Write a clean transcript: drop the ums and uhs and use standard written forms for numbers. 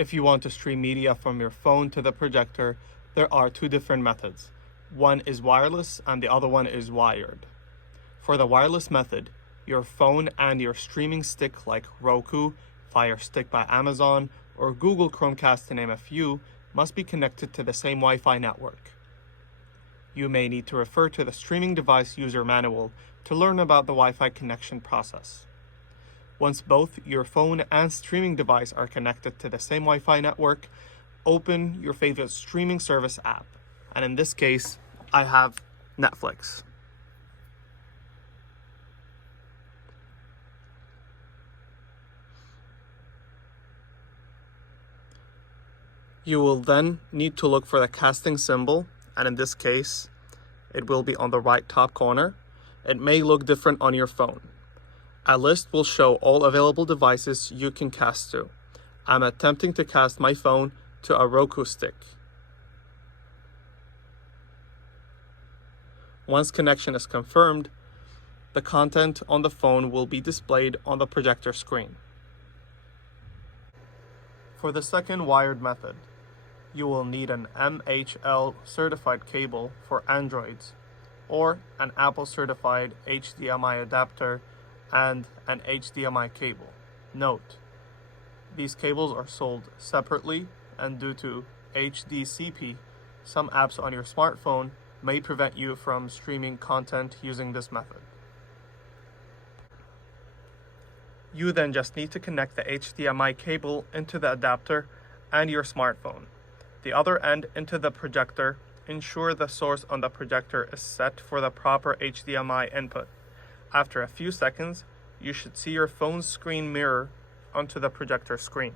If you want to stream media from your phone to the projector, there are two different methods. One is wireless and the other one is wired. For the wireless method, your phone and your streaming stick like Roku, Fire Stick by Amazon, or Google Chromecast to name a few, must be connected to the same Wi-Fi network. You may need to refer to the streaming device user manual to learn about the Wi-Fi connection process. Once both your phone and streaming device are connected to the same Wi-Fi network, open your favorite streaming service app. And in this case, I have Netflix. You will then need to look for the casting symbol, and in this case, it will be on the right top corner. It may look different on your phone. A list will show all available devices you can cast to. I'm attempting to cast my phone to a Roku stick. Once connection is confirmed, the content on the phone will be displayed on the projector screen. For the second wired method, you will need an MHL certified cable for Androids, or an Apple certified HDMI adapter and an HDMI cable. Note, these cables are sold separately, and due to HDCP, some apps on your smartphone may prevent you from streaming content using this method. You then just need to connect the HDMI cable into the adapter and your smartphone. The other end into the projector. Ensure the source on the projector is set for the proper HDMI input. After a few seconds, you should see your phone's screen mirror onto the projector screen.